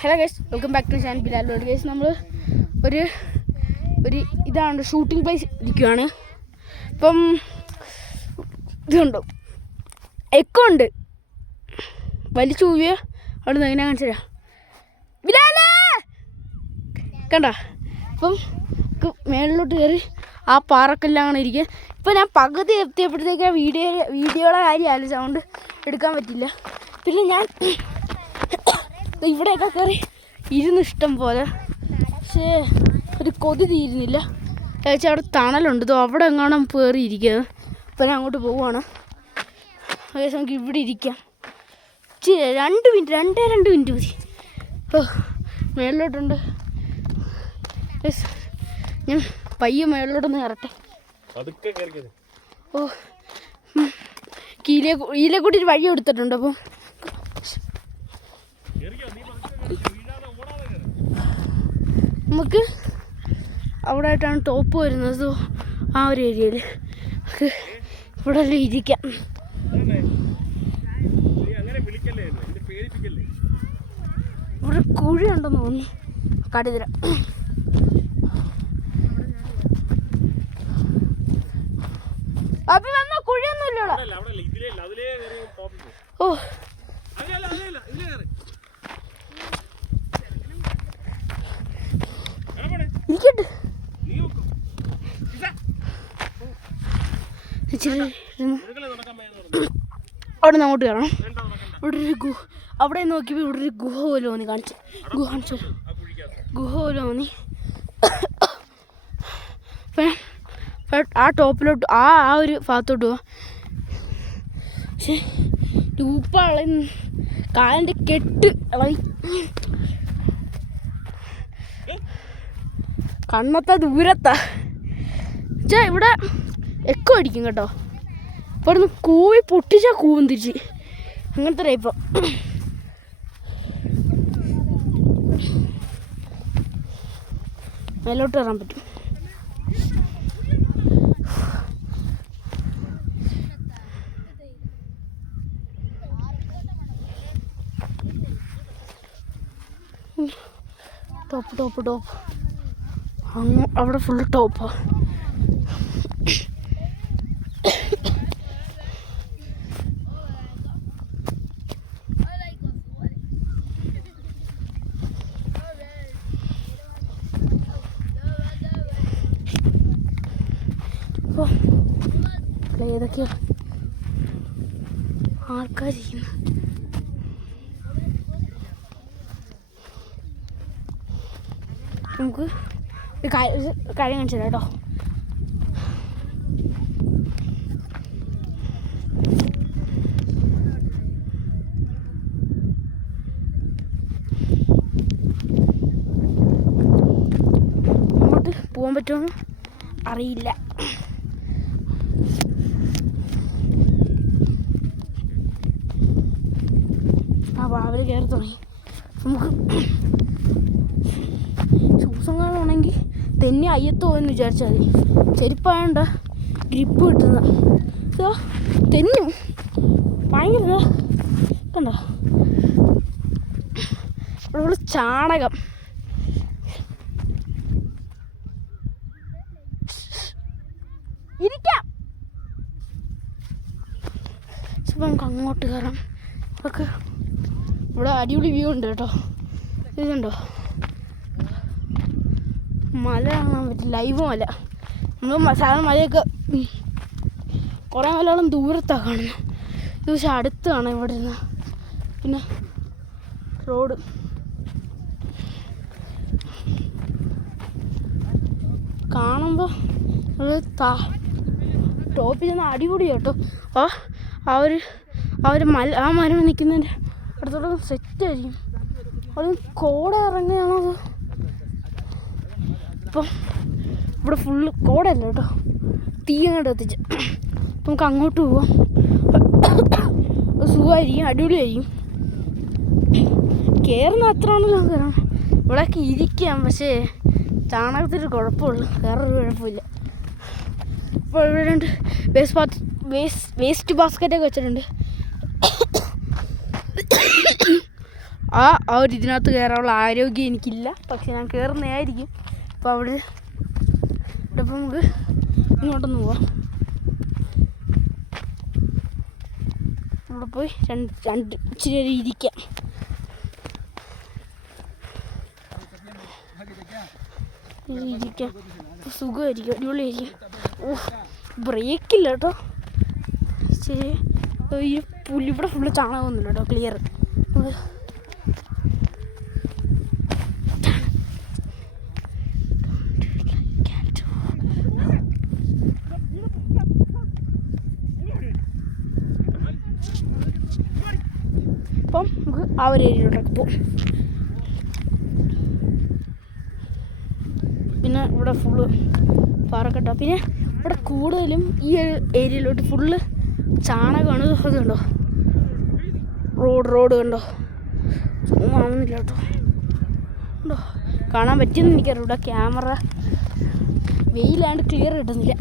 Hello guys, welcome back to channel Bilal world. Guys, നമ്മൾ ഒരു ഇതാണ് ഷൂട്ടിംഗ് പ്ലേസ് ഇരിക്കുകയാണ്. ഇപ്പം ഇതുണ്ടോ, എക്കോ ഉണ്ട്. വലിച്ചു പോവിയ അവിടെ നിന്ന് എങ്ങനെ കാണിച്ചു തരാം. ബിലാലേ കണ്ട. അപ്പം മേളിലോട്ട് കയറി ആ പാറക്കെല്ലാം ഇരിക്കുക. ഇപ്പം ഞാൻ പകുതി എത്തിയപ്പോഴത്തേക്ക് വീഡിയോയുടെ കാര്യമായാലും സൗണ്ട് എടുക്കാൻ പറ്റില്ല. പിന്നെ ഞാൻ ഇവിടെയൊക്കെ കയറി ഇരുന്ന് ഇഷ്ടം പോലെ, പക്ഷേ ഒരു കൊതി തീരുന്നില്ല. ഏകദേശം അവിടെ തണലുണ്ട്, അവിടെ എങ്ങാനും കയറി ഇരിക്കുക. അപ്പം ഞാൻ അങ്ങോട്ട് പോവുകയാണ്. ഏകദേശം നമുക്ക് ഇവിടെ ഇരിക്കാം. 2 മിനിറ്റ് മതി. ഓ, മേളിലോട്ടുണ്ട്. ഞാൻ പയ്യെ മേളിലോട്ടൊന്ന് കയറട്ടെ. ഓ, കീലെ കൂട്ടി ഒരു വഴി എടുത്തിട്ടുണ്ട്. അപ്പം നമുക്ക് അവിടെ ആയിട്ടാണ് ടോപ്പ് വരുന്നത്. ആ ഒരു ഏരിയയിൽ ഇവിടെ എല്ലാം ഇരിക്കാം. ഇവിടെ കുഴി ഉണ്ടെന്ന് തോന്നി, കാട്ടിത്തരാം. അപ്പൊ വന്ന കുഴിയൊന്നുമില്ല. ഓ, ഇരിക്കട്ടെ. അവിടെ നിന്ന് അങ്ങോട്ട് കയറണം. ഇവിടെ ഒരു അവിടെ നോക്കിയപ്പോൾ ഇവിടെ ഒരു ഗുഹ പോലെ തോന്നി. ഗുഹ പോലെ തോന്നി. ആ ടോപ്പിലോട്ട് ആ ഒരു ഭാഗത്തോട്ട് പോവാം. പക്ഷേ ഉപ്പാള കാലിൻ്റെ കെട്ട് ഇളകി കണ്ണത്തെ ദൂരത്താ. പക്ഷേ ഇവിടെ എക്കോ അടിക്കും കേട്ടോ. അപ്പോൾ അവിടെ നിന്ന് കൂവി പൊട്ടിച്ചാൽ കൂവും തിരിച്ച്. അങ്ങനത്തെ ടൈപ്പം. മേലോട്ട് കയറാൻ പറ്റും. ടോപ്പ് അങ്ങ് അവിടെ ഫുള്ള് ടോപ്പാ. അപ്പോൾ ഏതൊക്കെയാ ആൾക്കാരിക്കുന്നു. നമുക്ക് ഒരു കാര്യം കാണിച്ചു തരാം കേട്ടോ. അങ്ങോട്ട് പോകാൻ പറ്റുമെന്ന് അറിയില്ല. ആ വാവല് കയറി തുടങ്ങി. നമുക്ക് ഷൂസങ്ങാണെങ്കിൽ തന്നെ അയ്യത്തോ എന്ന് വിചാരിച്ചാൽ മതി. ചെരുപ്പായോണ്ട ഗ്രിപ്പ് കിട്ടുന്ന തെന്നും ഭയങ്കര കണ്ടോ. ഇവിടെ ചാണകം. ഇരിക്കാം. ഇപ്പം നമുക്ക് അങ്ങോട്ട് കയറാം. നമുക്ക് ഇവിടെ അടിപൊളി വ്യൂ ഉണ്ട് കേട്ടോ. ഇതുണ്ടോ, മല കാണാൻ പറ്റും. ലൈവ് മല. നമ്മൾ സാധാരണ മലയൊക്കെ കുറേ മലകളും ദൂരത്താണ് കാണുന്നത്. ഇത് പക്ഷെ അടുത്താണ് ഇവിടെ ഇരുന്ന്. പിന്നെ റോഡ് കാണുമ്പോൾ ടോപ്പിൽ ചെന്ന് അടിപൊളി കേട്ടോ. ആ മരം നിൽക്കുന്നതിൻ്റെ അടുത്തോടെ സെറ്റായിരിക്കും. അത് കോട ഇറങ്ങിയാണത്. ഇപ്പം ഇവിടെ ഫുള്ള് കോടയല്ല കേട്ടോ, തീ അങ്ങോട്ട് എത്തിച്ച്. നമുക്ക് അങ്ങോട്ട് പോവാം. സുഖമായിരിക്കും, അടിപൊളിയായിരിക്കും. കയറുന്ന അത്ര ആണല്ലോ കയറാം. ഇവിടെയൊക്കെ ഇരിക്കാം. പക്ഷേ ചാണകത്തിൻ്റെ കുഴപ്പമുള്ളൂ, വേറൊരു കുഴപ്പമില്ല. ഇപ്പോൾ ഇവിടെ 2 വേസ്റ്റ് ബാസ്ക്കറ്റൊക്കെ വെച്ചിട്ടുണ്ട്. ആ ഒരു ഇതിനകത്ത് കയറാനുള്ള ആരോഗ്യം എനിക്കില്ല. പക്ഷെ ഞാൻ കയറുന്നതായിരിക്കും. അപ്പോൾ അവിടെ ഇപ്പം നമുക്ക് ഇങ്ങോട്ടൊന്ന് പോവാം. അവിടെ പോയി രണ്ട് ഇച്ചിരി നേരം ഇരിക്കാം. സുഖമായിരിക്കും, അടിപൊളിയായിരിക്കും. ബ്രേക്കില്ല കേട്ടോ. ശരി, ഈ ഇവിടെ ഫുള്ള് ചാണകമൊന്നുമില്ല കേട്ടോ, ക്ലിയർ. അപ്പം നമുക്ക് ആ ഒരു ഏരിയയിലോട്ടൊക്കെ പോകും. പിന്നെ ഇവിടെ ഫുള്ള് പാറക്കെട്ടാ. പിന്നെ ഇവിടെ കൂടുതലും ഈ ഒരു ഏരിയയിലോട്ട് ഫുള്ള് ചാണകമാണ്. അതുണ്ടോ റോഡ് കണ്ടോ, ആവുന്നില്ല കേട്ടോ. ഉണ്ടോ, കാണാൻ പറ്റുമെന്ന് എനിക്കറിയാം. ഇവിടെ ക്യാമറ വെയിലാണ്ട് ക്ലിയർ കിട്ടുന്നില്ല.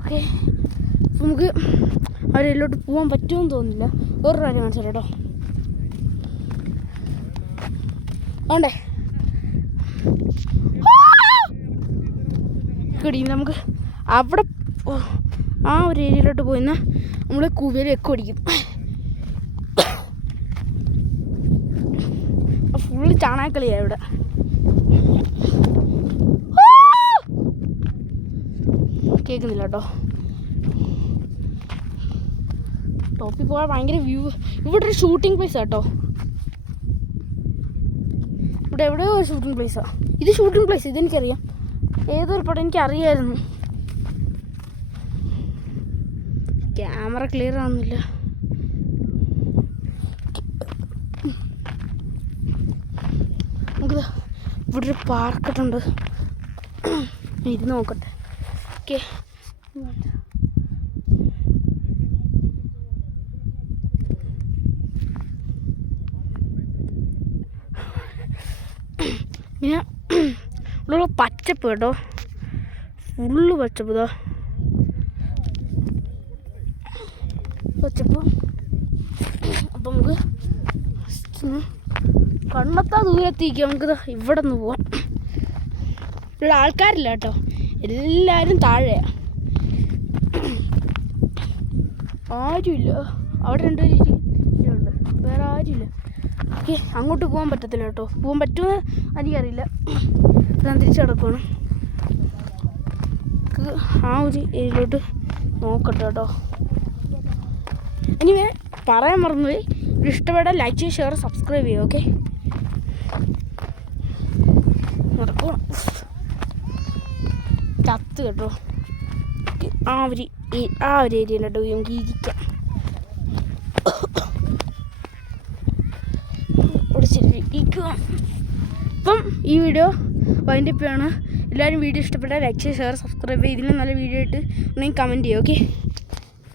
ഓക്കെ, നമുക്ക് അവരെല്ലോട്ട് പോകാൻ പറ്റുമെന്ന് തോന്നുന്നില്ല. വേറൊരു കാര്യം കാണിച്ചു കേട്ടോ. ആണ്ടേ നമുക്ക് അവിടെ ആ ഒരു ഏരിയയിലോട്ട് പോയിന്ന് നമ്മൾ കൂവയിൽ എക്കോ അടിക്കും. ഫുള്ള് ചാണകക്കളിയാണ് ഇവിടെ. കേൾക്കുന്നില്ല കേട്ടോ. ടോപ്പിൽ പോകാൻ ഭയങ്കര വ്യൂ. ഇവിടെ ഒരു ഷൂട്ടിംഗ് പ്ലേസ് കേട്ടോ. ഇവിടെ എവിടെയോ ഒരു ഷൂട്ടിംഗ് പ്ലേസാണ്. ഇത് ഷൂട്ടിംഗ് പ്ലേസ്, ഇതെനിക്കറിയാം. ഏതൊരു പടം എനിക്കറിയായിരുന്നു. ക്യാമറ ക്ലിയർ ആവുന്നില്ല. നമുക്ക് ഇവിടെ ഒരു പാർക്കിട്ടുണ്ട്, ഇരുന്ന് നോക്കട്ടെ. ഓക്കെ, പിന്നെ ഇവിടെ പച്ചപ്പ് കേട്ടോ, ഫുള്ള് പച്ചപ്പ്. ഇതാ പച്ചപ്പ്. അപ്പം നമുക്ക് കണ്ണെത്താ ദൂരത്തേക്ക് നമുക്ക് ഇവിടെ നിന്ന് പോവാം. ഇവിടെ ആൾക്കാരില്ല കേട്ടോ, എല്ലാവരും താഴെയാണ്, ആരുമില്ല. അവിടെ രണ്ടുപേരുണ്ട്, വേറെ ആരുമില്ല. ഓക്കെ, അങ്ങോട്ട് പോകാൻ പറ്റത്തില്ല കേട്ടോ. പോകാൻ പറ്റുമെന്ന് എനിക്കറിയില്ല. ഞാൻ തിരിച്ച് കിടക്കണം. ആ ഒരു ഏരിയയിലോട്ട് നോക്കട്ടെ കേട്ടോ. ഇനി പറയാൻ മറന്നുപോയി, ഇഷ്ടപ്പെട്ട ലൈക്ക് ചെയ്യുക, ഷെയർ, സബ്സ്ക്രൈബ് ചെയ്യുക. ഓക്കെ, നടക്കണം. ചത്ത് കേട്ടോ. ആ ഒരു ഏരിയയിലോട്ടോ നമുക്ക് ഇരിക്കാം. അപ്പം ഈ വീഡിയോ വൈൻഡപ്പ് ആണ്. എല്ലാവരും വീഡിയോ ഇഷ്ടപ്പെട്ടാൽ ലൈക്ക് ചെയ്യുക, ഷെയർ, സബ്സ്ക്രൈബ് ചെയ്യുക. ഇതിലും നല്ല വീഡിയോ ആയിട്ട് ഉണ്ടെങ്കിൽ കമൻറ്റ് ചെയ്യുക. ഓക്കെ.